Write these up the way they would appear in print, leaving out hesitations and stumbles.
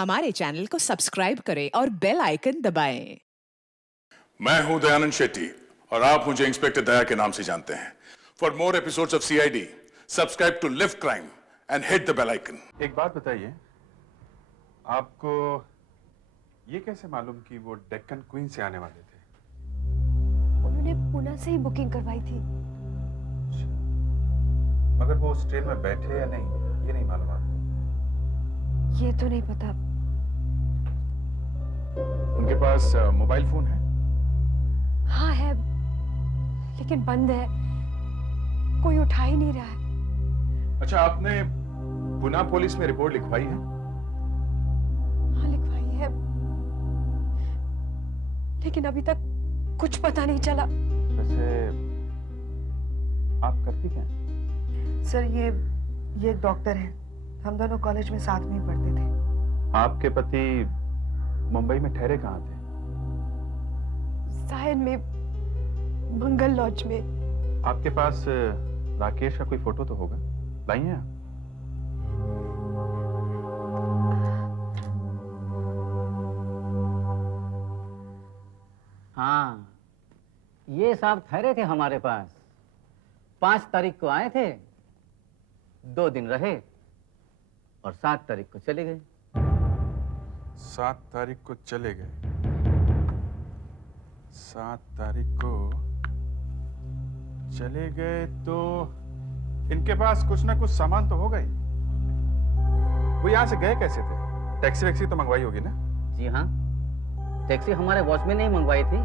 हमारे चैनल को सब्सक्राइब करें और बेल आइकन दबाएं। मैं हूं दयानंद शेट्टी और आप मुझे इंस्पेक्टर दया के नाम से जानते हैं। For more episodes of CID subscribe to live crime and hit the bell icon. एक बात बताइए, आपको ये कैसे मालूम कि वो डेक्कन क्वीन से आने वाले थे? उन्होंने पुणे से ही बुकिंग करवाई थी। मगर वो उस ट्रेन में बैठे या नहीं, ये नहीं मालूम आपको? ये तो नहीं पता। उनके पास मोबाइल फोन है? हाँ है, लेकिन बंद है, कोई उठा ही नहीं रहा है। अच्छा, आपने पुणे पुलिस में रिपोर्ट लिखवाई है? हाँ लिखवाई है, लेकिन अभी तक कुछ पता नहीं चला। वैसे आप करती क्या हैं? सर ये एक डॉक्टर है, हम दोनों कॉलेज में साथ में ही पढ़ते थे। आपके पति मुंबई में ठहरे कहाँ थे? सायन में, मंगल लॉज में। आपके पास राकेश का कोई फोटो तो होगा, लाई हैं आप? हाँ, ये साहब ठहरे थे हमारे पास। 5 तारीख को आए थे, 2 दिन रहे और 7 तारीख को चले गए। 7 तारीख को चले गए। 7 तारीख को चले गए तो इनके पास कुछ ना कुछ सामान तो होगा ही। वो यहां से गए कैसे थे? टैक्सी वैक्सी तो मंगवाई होगी ना? जी हाँ, टैक्सी हमारे वॉचमैन ने ही मंगवाई थी।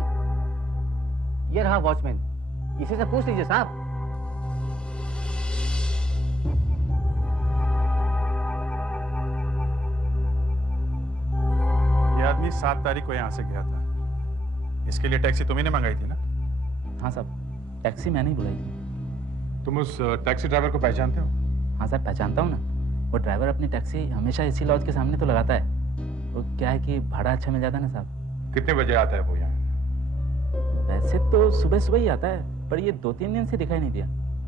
ये रहा वॉचमैन, इसी से पूछ लीजिए साहब। ये आदमी 7 तारीख को यहां से गया था, इसके लिए टैक्सी तुम्ही ने मंगाई थी ना? हाँ साहब, टैक्सी मैंने ही बुलाई थी। तुम उस टैक्सी ड्राइवर को पहचानते हो? हाँ सर, पहचानता हूँ ना। वो ड्राइवर अपनी टैक्सी हमेशा इसी लॉज के सामने तो लगाता है। वो क्या है कि भाड़ा अच्छा मिल जाता है ना साहब। कितने बजे आता है वो यहाँ? वैसे तो सुबह सुबह ही आता है, पर ये 2-3 दिन से दिखाई नहीं दिया।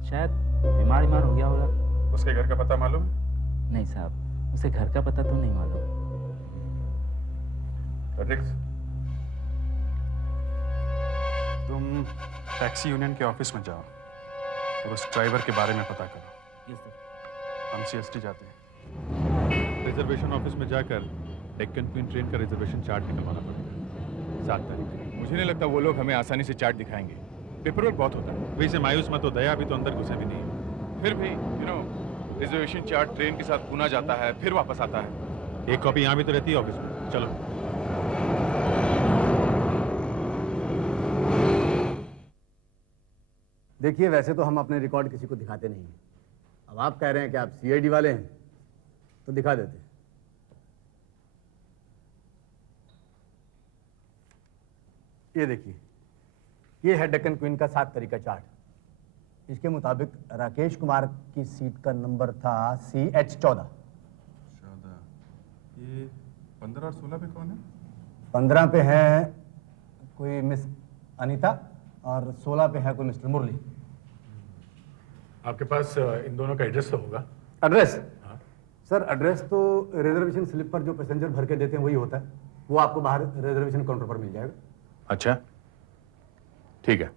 शायद बीमार हो गया होगा। उसके घर का पता मालूम? नहीं साहब, उसे घर का पता तो नहीं मालूम। तुम टैक्सी यूनियन के ऑफिस में जाओ और उस ड्राइवर के बारे में पता करो। Yes sir. हम सीएसटी जाते हैं। रिजर्वेशन ऑफिस में जाकर डेक्कन क्वीन ट्रेन का रिजर्वेशन चार्ट निकलवाना पड़ेगा 7 तारीख को। मुझे नहीं लगता वो लोग हमें आसानी से चार्ट दिखाएंगे, पेपर वर्क बहुत होता है। वैसे मायूस मत हो दया, अभी तो अंदर घुसे भी नहीं। फिर भी रिजर्वेशन चार्ट ट्रेन के साथ पुणे जाता है फिर वापस आता है। एक कॉपी यहाँ भी तो रहती है ऑफिस में। चलो। देखिए, वैसे तो हम अपने रिकॉर्ड किसी को दिखाते नहीं हैं। अब आप कह रहे हैं कि आप सीआईडी वाले हैं तो दिखा देते हैं। ये देखिए, ये है डेक्कन क्वीन का 7 तारीख का चार्ट। इसके मुताबिक राकेश कुमार की सीट का नंबर था CH14। ये 15 और 16 पे कौन है? 15 पे है कोई मिस अनीता और 16 पे है कोई मिस्टर मुरली। आपके पास इन दोनों का एड्रेस तो होगा? एड्रेस? हाँ। सर एड्रेस तो रिजर्वेशन स्लिप पर जो पैसेंजर भर के देते हैं वही होता है। वो आपको बाहर रिजर्वेशन काउंटर पर मिल जाएगा। अच्छा, ठीक है।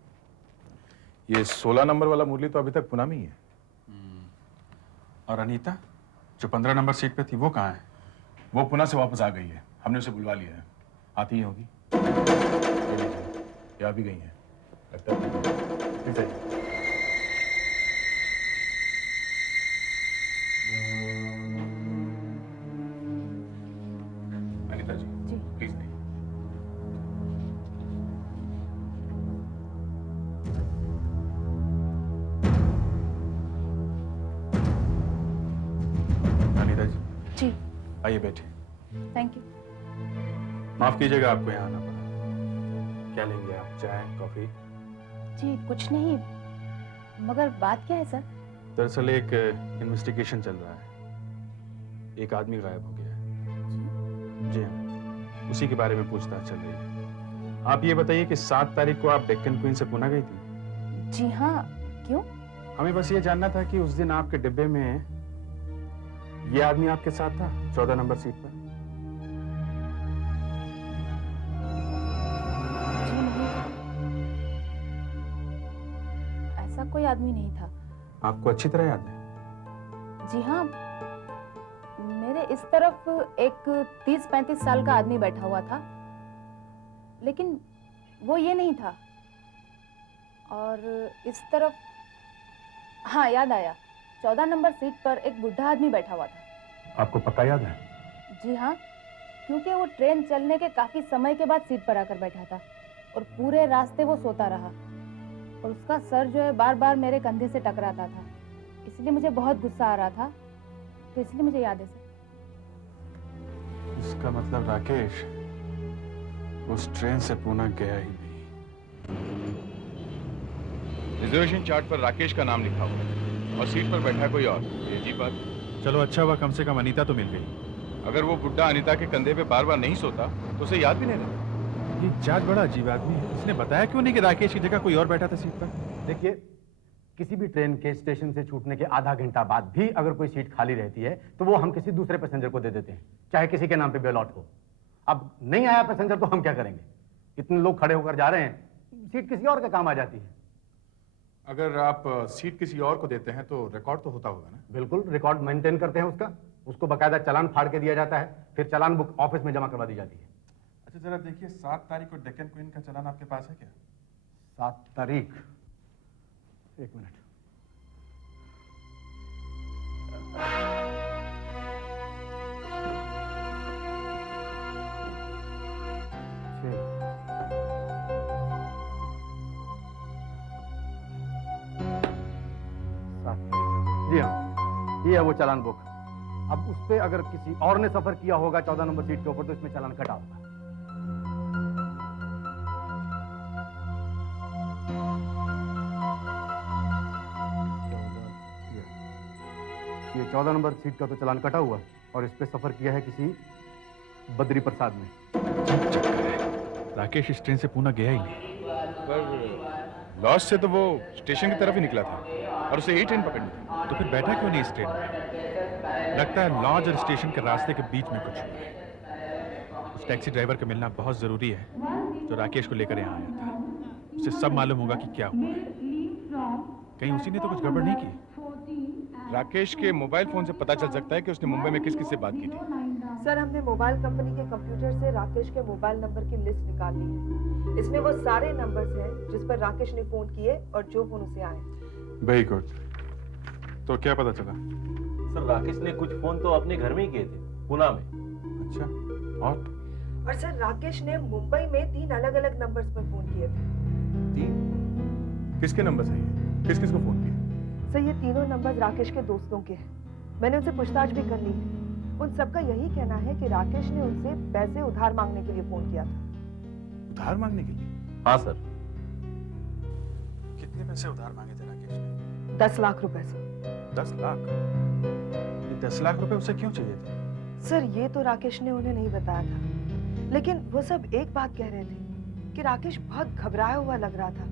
ये 16 नंबर वाला मुरली तो अभी तक पुणे में ही है। और अनीता जो 15 नंबर सीट पे थी वो कहाँ है? वो पुणे से वापस आ गई है, हमने उसे बुलवा लिया है। आती ही होगी। ये आ भी गई है लगता है। अनीता जी, प्लीज नहीं। अनीता जी जी आइए बैठे। Thank you. माफ कीजिएगा, आपको यहाँ आना पड़ा। क्या लेंगे आप, चाय कॉफी? जी कुछ नहीं, मगर बात क्या है सर? दरअसल एक इन्वेस्टिगेशन चल रहा है। एक आदमी गायब हो गया है। जी हाँ, उसी के बारे में पूछताछ चल रही है। आप ये बताइए कि 7 तारीख को आप डेक्कन क्वीन से पुणे गई थी? जी हाँ, क्यों? हमें बस ये जानना था कि उस दिन आपके डिब्बे में ये आदमी आपके साथ था 14 नंबर सीट पर? कोई आदमी नहीं था। आपको अच्छी तरह याद है? जी हाँ, मेरे इस तरफ एक 30-35 साल का आदमी बैठा हुआ था, लेकिन वो ये नहीं था। और इस तरफ, हाँ याद आया, 14 नंबर सीट पर एक बुढ़ा आदमी बैठा हुआ था। आपको पक्का याद है? जी हाँ, क्योंकि वो ट्रेन चलने के काफी समय के बाद सीट पर आकर बैठा था और पूरे रास्ते वो सोता रहा और उसका सर जो है बार बार मेरे कंधे से टकराता था, इसलिए मुझे बहुत गुस्सा आ रहा था, तो इसलिए मुझे याद है सर। इसका मतलब राकेश उस ट्रेन से पुणे गया ही नहीं। रिजर्वेशन चार्ट पर राकेश का नाम लिखा हुआ है और सीट पर बैठा कोई और। ये अजीब बात है। चलो अच्छा हुआ, कम से कम अनीता तो मिल गई। अगर वो बुड्ढा अनीता के कंधे पे बार बार नहीं सोता तो उसे याद भी नहीं रहता। ये जज बड़ा अजीब आदमी है। इसने बताया क्यों नहीं कि राकेश की जगह कोई और बैठा था सीट पर? देखिए, किसी भी ट्रेन के स्टेशन से छूटने के आधा घंटा बाद भी अगर कोई सीट खाली रहती है तो वो हम किसी दूसरे पैसेंजर को दे देते हैं, चाहे किसी के नाम पे बेलॉट हो। अब नहीं आया पैसेंजर तो हम क्या करेंगे? इतने लोग खड़े होकर जा रहे हैं, सीट किसी और के काम आ जाती है। अगर आप सीट किसी और को देते हैं तो रिकॉर्ड तो होता होगा ना? बिल्कुल, रिकॉर्ड मेंटेन करते हैं उसका, उसको बकायदा चालान फाड़ के दिया जाता है, फिर चालान बुक ऑफिस में जमा करवा दी जाती है। अच्छा जरा देखिए, 7 तारीख को डेक्कन क्वीन का चालान आपके पास है क्या? 7 तारीख, एक मिनट। जी हाँ, ये है वो चालान बुक। अब उस पे अगर किसी और ने सफर किया होगा 14 नंबर सीट के ऊपर तो इसमें चालान कटा होगा। ये 14 नंबर सीट का तो चालान कटा हुआ और इस पे सफर किया है किसी बद्री प्रसाद ने। राकेश इस ट्रेन से पुणे गया ही नहीं। पर लॉस से तो वो स्टेशन की तरफ ही निकला था और उसे यही ट्रेन पकड़नी थी। तो फिर बैठा क्यों नहीं इस ट्रेन में? लगता है लॉज और स्टेशन के रास्ते के बीच में कुछ हुआ है। उस टैक्सी ड्राइवर का मिलना बहुत जरूरी है जो राकेश को लेकर यहाँ आया था। उसे सब मालूम होगा कि क्या हुआ है। कहीं उसी ने तो कुछ गड़बड़ नहीं की? राकेश के मोबाइल फोन से पता चल सकता है कि उसने मुंबई में किस किस से बात की थी। सर, हमने मोबाइल कंपनी के कंप्यूटर से राकेश के मोबाइल नंबर की लिस्ट निकाल ली है। इसमें वो सारे नंबर्स हैं जिस पर राकेश ने फोन किए और जो फोन उसे आए। Very good. तो क्या पता चला? सर, राकेश ने कुछ फोन तो अपने घर में ही किए थे, पुणे में। अच्छा, और सर, राकेश ने मुंबई में 3 अलग-अलग नंबर्स पर फोन किए थे। 3? किसके नंबर है ये? किस किस को फोन किया? सर, ये तीनों नंबर राकेश के दोस्तों के हैं। मैंने उनसे पूछताछ भी कर ली है। उन सबका यही कहना है कि राकेश ने उनसे पैसे उधार मांगने के लिए फोन किया था। उधार मांगने के लिए? हाँ सर। कितने पैसे उधार मांगे थे राकेश ने? 10 लाख रुपए सर। 10 लाख? ये 10 लाख रुपए उसे क्यों चाहिए थे? सर, ये तो राकेश ने उन्हें नहीं बताया था, लेकिन वो सब एक बात कह रहे थे कि राकेश बहुत घबराया हुआ लग रहा था।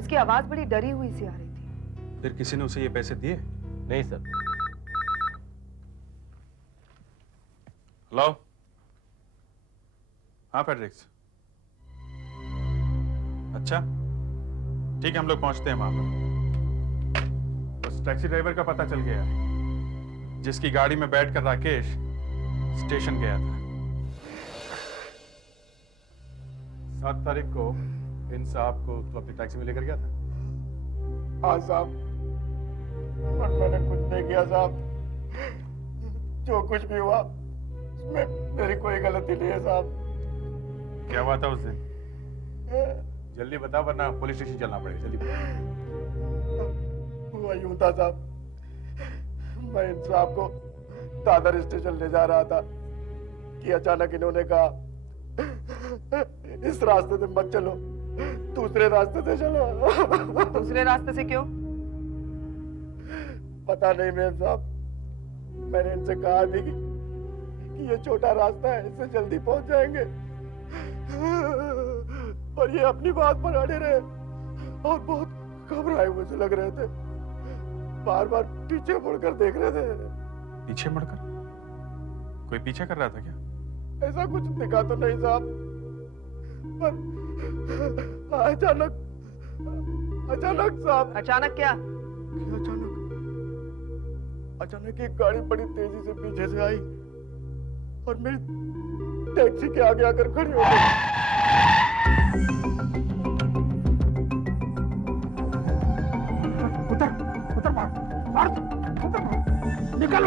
उसकी आवाज बड़ी डरी हुई सी आ रही थी। फिर किसी ने उसे ये पैसे दिए? नहीं सर। हेलो? हाँ फेडरिक्स। अच्छा ठीक है, हम लोग पहुंचते हैं वहां पर। बस टैक्सी ड्राइवर का पता चल गया है जिसकी गाड़ी में बैठकर राकेश स्टेशन गया था। 7 तारीख को इन साहब को तो अपनी टैक्सी में लेकर गया था? हाँ साहब, पर मैंने कुछ नहीं किया साहब। जो कुछ भी हुआ उसमें मेरी कोई गलती नहीं है साहब। क्या हुआ था उस दिन? जल्दी बता वरना पुलिस स्टेशन चलना पड़ेगा। जल्दी बता। हुआ यूं था साहब, मैं इन साहब को दादर स्टेशन ले जा रहा था कि अचानक इन्होंने कहा इस रास्ते से मत चलो, दूसरे रास्ते से चलो। दूसरे रास्ते से क्यों? पता नहीं मेम साहब, मैंने इनसे कहा भी कि ये छोटा रास्ता है, इससे जल्दी पहुंच जाएंगे, और ये अपनी बात पर अड़े रहे और बहुत घबराए हुए से लग रहे थे। बार बार पीछे मुड़कर देख रहे थे। पीछे मुड़कर? कोई पीछे कर रहा था क्या? ऐसा कुछ दिखा तो नहीं साहब, पर अचानक साहब। अचानक क्या? कि अचानक एक गाड़ी बड़ी तेजी से पीछे से आई और मेरी टैक्सी के आगे आकर खड़ी हो गई। उतर मार निकल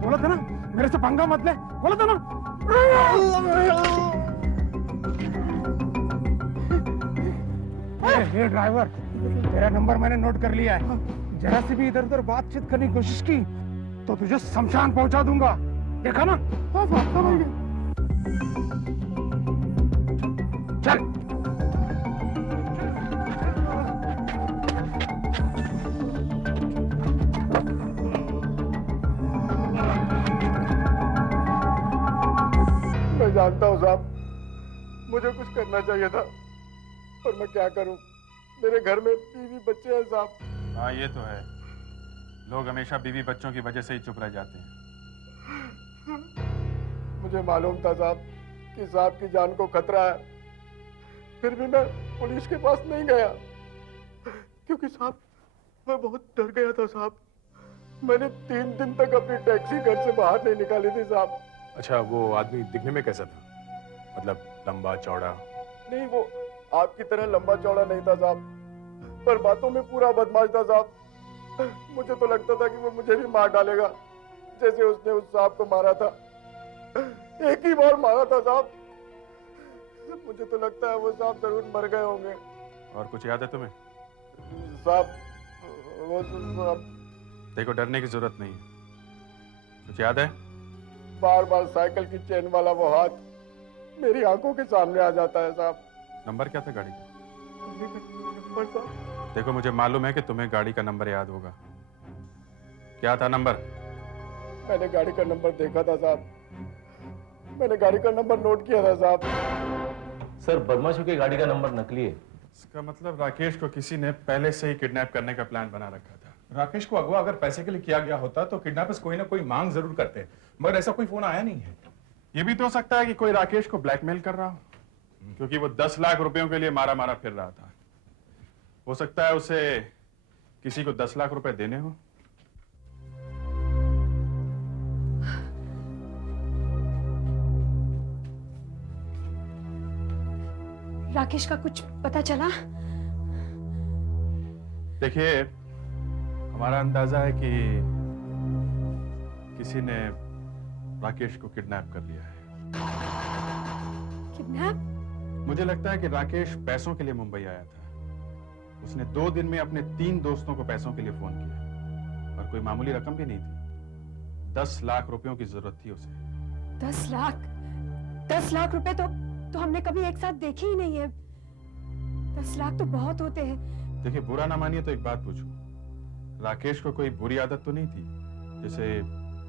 बोला था ना मेरे से पंगा मत ले, बोला था ना। ये ड्राइवर, तेरा नंबर मैंने नोट कर लिया है। जरा सी भी इधर उधर बातचीत करने की कोशिश की तो तुझे शमशान पहुंचा दूंगा, देखा ना। चल मैं जानता हूँ साहब, मुझे कुछ करना चाहिए था, पर मैं क्या करूं? मेरे घर में बीवी बच्चे हैं साहब। हाँ ये तो है, लोग हमेशा बीवी बच्चों की वजह से ही चुप रह जाते हैं। मुझे मालूम था साहब कि साहब की जान को खतरा है, फिर भी मैं पुलिस के पास नहीं गया क्योंकि साहब मैं बहुत डर गया था साहब। मैंने 3 दिन तक अपनी टैक्सी घर से बाहर नहीं निकाली थी साहब। अच्छा, वो आदमी दिखने में कैसा था? मतलब लंबा चौड़ा? नहीं, वो आपकी तरह लंबा चौड़ा नहीं था साहब, पर बातों में पूरा बदमाश था साहब। मुझे तो लगता था कि वो मुझे भी मार डालेगा, जैसे उसने उस साहब को मारा था। एक ही बार मारा था साहब। मुझे तो लगता है वो साहब जरूर मर गए होंगे। और कुछ याद है तुम्हें? साहब वो साहब, देखो डरने की जरूरत नहीं है। कुछ याद है? बार बार साइकिल की चेन वाला वो हाथ मेरी आंखों के सामने आ जाता है साहब। नंबर क्या था गाड़ी का? नंबर साहब? देखो मुझे मालूम है कि तुम्हें गाड़ी का नंबर याद होगा। क्या था नंबर? मैंने गाड़ी का नंबर देखा था साहब, मैंने गाड़ी का नंबर नोट किया था साहब। सर, बदमाशों की गाड़ी का नंबर नकली है। इसका मतलब राकेश को किसी ने पहले से ही किडनैप करने का प्लान बना रखा था। राकेश को अगवा अगर पैसे के लिए किया गया होता तो किडनैपर्स कोई ना कोई मांग जरूर करते, मगर ऐसा कोई फोन आया नहीं है। ये भी तो हो सकता है कि कोई राकेश को ब्लैकमेल कर रहा हो, क्योंकि वो 10 लाख रुपयों के लिए मारा मारा फिर रहा था। हो सकता है उसे किसी को 10 लाख रुपए देने हो। राकेश का कुछ पता चला? देखिए, हमारा अंदाजा है कि किसी ने राकेश को किडनैप कर लिया है। किडनैप? मुझे लगता है कि राकेश पैसों के लिए मुंबई आया था। उसने 2 दिन में अपने 3 दोस्तों को पैसों के लिए फोन किया, और कोई मामूली रकम भी नहीं थी। 10 लाख रुपयों की जरूरत थी उसे। 10 लाख? 10 लाख रुपए तो हमने कभी एक साथ देखे ही नहीं है। 10 लाख तो बहुत होते हैं। देखिए, बुरा ना मानिए तो एक बात पूछूं, राकेश को कोई बुरी आदत तो नहीं थी, जैसे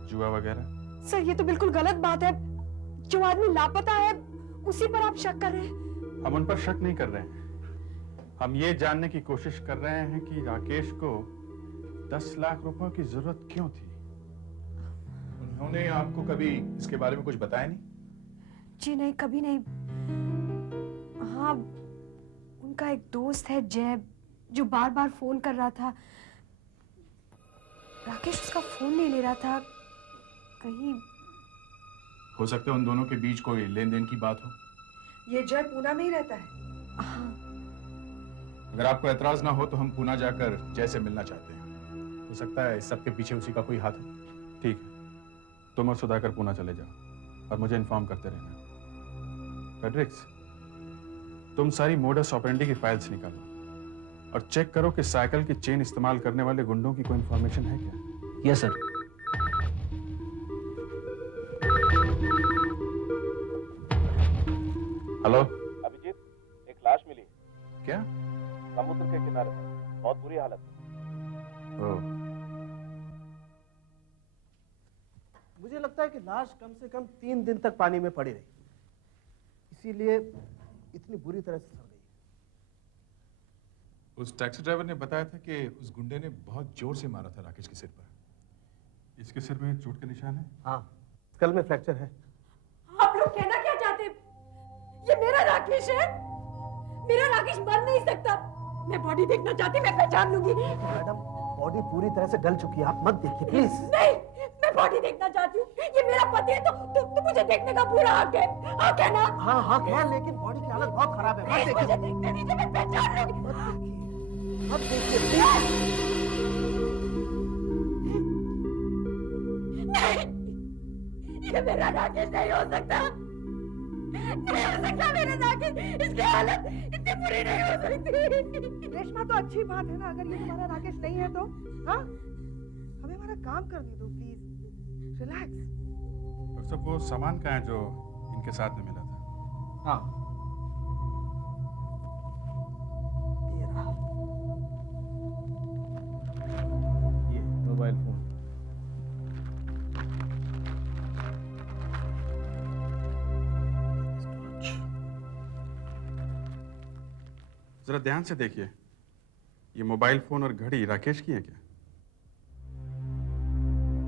जुआ वगैरह? सर, ये तो बिल्कुल गलत बात है। जो आदमी लापता है उसी पर आप शक कर रहे हैं। हम उन पर शक नहीं कर रहे हैं, हम ये जानने की कोशिश कर रहे हैं कि राकेश को 10 लाख रुपयों की जरूरत क्यों थी। उन्होंने आपको कभी इसके बारे में कुछ बताया नहीं? जी नहीं, कभी नहीं। हाँ, उनका एक दोस्त है जैब, जो बार बार फोन कर रहा था। राकेश उसका फोन नहीं ले रहा था। कहीं हो सकता है उन दोनों के बीच कोई लेन देन की बात हो। ये जय पूना में ही रहता है? हाँ। अगर आपको एतराज ना हो तो हम पूना जाकर जय से मिलना चाहते हैं। हो सकता है इस सबके पीछे उसी का कोई हाथ है। ठीक है, तुम और सुधाकर पूना चले जाओ और मुझे इन्फॉर्म करते रहना। फेडरिक्स, तुम सारी मोडस ऑपरेंडी की फाइल्स निकालो और चेक करो कि साइकिल की चेन इस्तेमाल करने वाले गुंडों की कोई इन्फॉर्मेशन है क्या। Yes sir. हेलो अभिजीत, एक लाश मिली। क्या? समुद्र के किनारे पर, बहुत बुरी हालत है। ओह, मुझे लगता है कि लाश कम से कम 3 दिन तक पानी में पड़ी रही, इसीलिए इतनी बुरी तरह से सड़ गई। उस टैक्सी ड्राइवर ने बताया था कि उस गुंडे ने बहुत जोर से मारा था राकेश के सिर पर। इसके सिर में चोट के निशान है? हाँ, स्कल में फ्रैक्चर है। आप लोग कहना क्या चाहते हैं? ये मेरा राकेश है। मेरा राकेश मर नहीं सकता। मैं बॉडी देखना चाहती, मैं पहचान लूंगी। मैडम बॉडी पूरी तरह से गल चुकी है, आप मत देखिए प्लीज। नहीं, मैं बॉडी देखना चाहती हूँ। ये मेरा पति है तो मुझे देखने का पूरा हक है। हक है ना? हाँ हक है, लेकिन बॉडी की हालत बहुत खराब है। मत मुझे देखिए, देखने दीजिए, मैं पहचान लूंगी। मत देखिए प्लीज। नहीं, ये मेरा राकेश नहीं हो सकता। नहीं हो सकता मेरा राकेश, इसकी हालत इतनी बुरी नहीं हो सकती। रेशमा तो अच्छी बात है ना, अगर ये तुम्हारा राकेश नहीं है तो हाँ हमें हमारा काम करने दो प्लीज, रिलैक्स। डॉक्टर साहब वो सामान कहाँ है जो इनके साथ में मिला था? हाँ ये रहा, ये मोबाइल फोन। जरा ध्यान से देखिए, ये मोबाइल फोन और घड़ी राकेश की है क्या?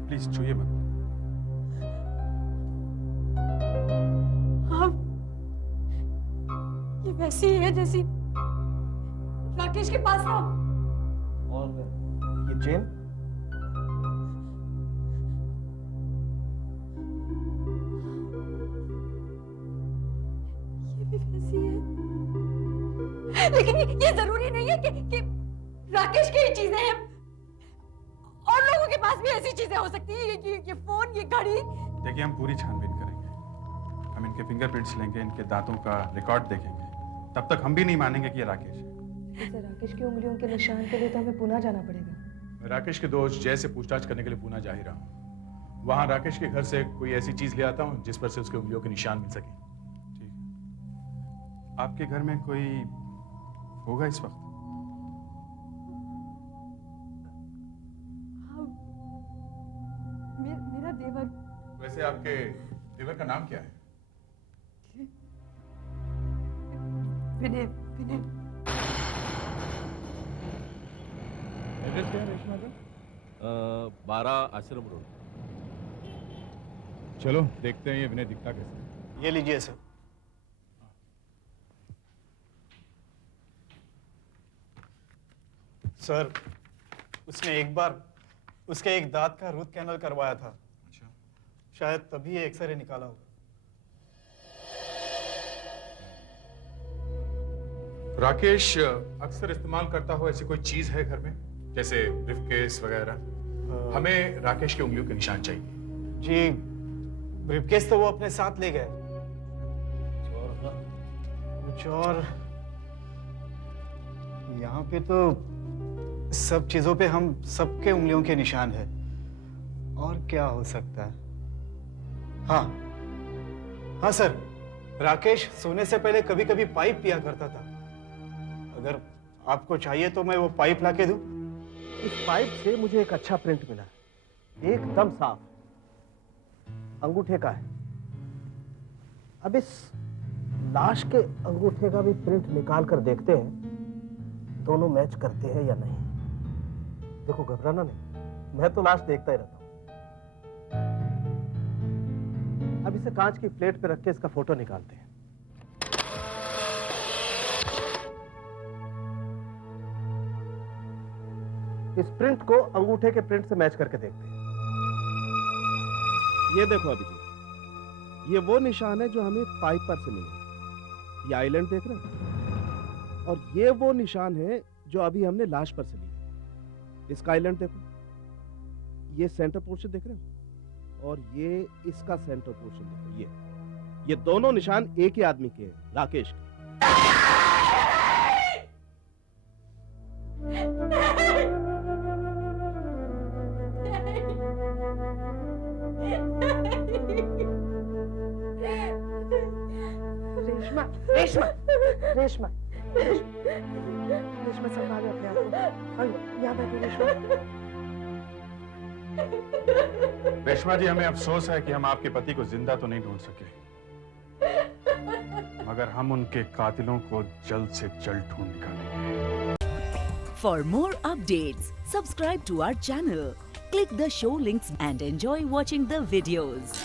प्लीज छूइए मत। हाँ, ये वैसी ही है जैसी राकेश के पास था। और ये चेन? ये भी वैसी है, लेकिन ये जरूरी नहीं है कि राकेश की ही चीजें हैं। और लोगों के पास भी ऐसी चीजें हो सकती हैं। ये फोन, ये घड़ी। देखिए हम पूरी छानबीन करेंगे, हम इनके फिंगरप्रिंट्स लेंगे, इनके दांतों का रिकॉर्ड देखेंगे, तब तक हम भी नहीं मानेंगे कि ये राकेश है। जैसे राकेश की उंगलियों के निशान के लिए तो हमें पुणे जाना पड़ेगा। मैं राकेश के दोस्त जय से पूछताछ करने के लिए पुणे जा ही रहा हूँ। वहां राकेश के घर से कोई ऐसी चीज ले आता हूँ जिस पर से उसके उंगलियों के निशान मिल सके। ठीक है, आपके घर में कोई होगा इस वक्त? हाँ, मेरा देवर। वैसे आपके देवर का नाम क्या है? विनय। विनय। एड्रेस क्या है रेशमा का? 12 आश्रम रोड। चलो देखते हैं ये विनय दिखता कैसे। ये लीजिए सर। सर उसने एक बार उसके एक दांत का रूट कैनल करवाया था। अच्छा, शायद तभी ये एक्सरे निकाला होगा। राकेश अक्सर इस्तेमाल करता हो ऐसी कोई चीज है घर में, जैसे ब्रीफकेस वगैरह? हमें राकेश की उंगलियों के निशान चाहिए। जी ब्रीफकेस तो वो अपने साथ ले गए, कुछ और यहाँ पे तो सब चीजों पे हम सबके उंगलियों के निशान है। और क्या हो सकता है? हाँ हाँ सर, राकेश सोने से पहले कभी कभी पाइप पिया करता था। अगर आपको चाहिए तो मैं वो पाइप लाके दूं। इस पाइप से मुझे एक अच्छा प्रिंट मिला, एकदम साफ, अंगूठे का है। अब इस लाश के अंगूठे का भी प्रिंट निकाल कर देखते हैं, दोनों मैच करते हैं या नहीं। देखो घबराना नहीं, मैं तो लाश देखता ही रहता हूं। अब इसे कांच की प्लेट पे रख के इसका फोटो निकालते हैं। इस प्रिंट को अंगूठे के प्रिंट से मैच करके देखते हैं। ये देखो अभिजीत, ये वो निशान है जो हमें पाइप पर से मिले। ये आइलैंड देख रहे हो? और ये वो निशान है जो अभी हमने लाश पर से लिए। इसका आइलैंड देखो, ये सेंटर पोर्शन देख रहे हो? और ये इसका सेंटर पोर्शन देखो। ये दोनों निशान एक ही आदमी के हैं, राकेश के। रेशमा रेशमा रेशमा रेशमा संभालो अपने आप को। यहाँ बैठो रेशमा। रेशमा जी, हमें अफसोस है कि हम आपके पति को जिंदा तो नहीं ढूंढ सके, मगर हम उनके कातिलों को जल्द से जल्द ढूंढ निकालेंगे। For more updates, subscribe to our channel, click the show links and enjoy watching the videos.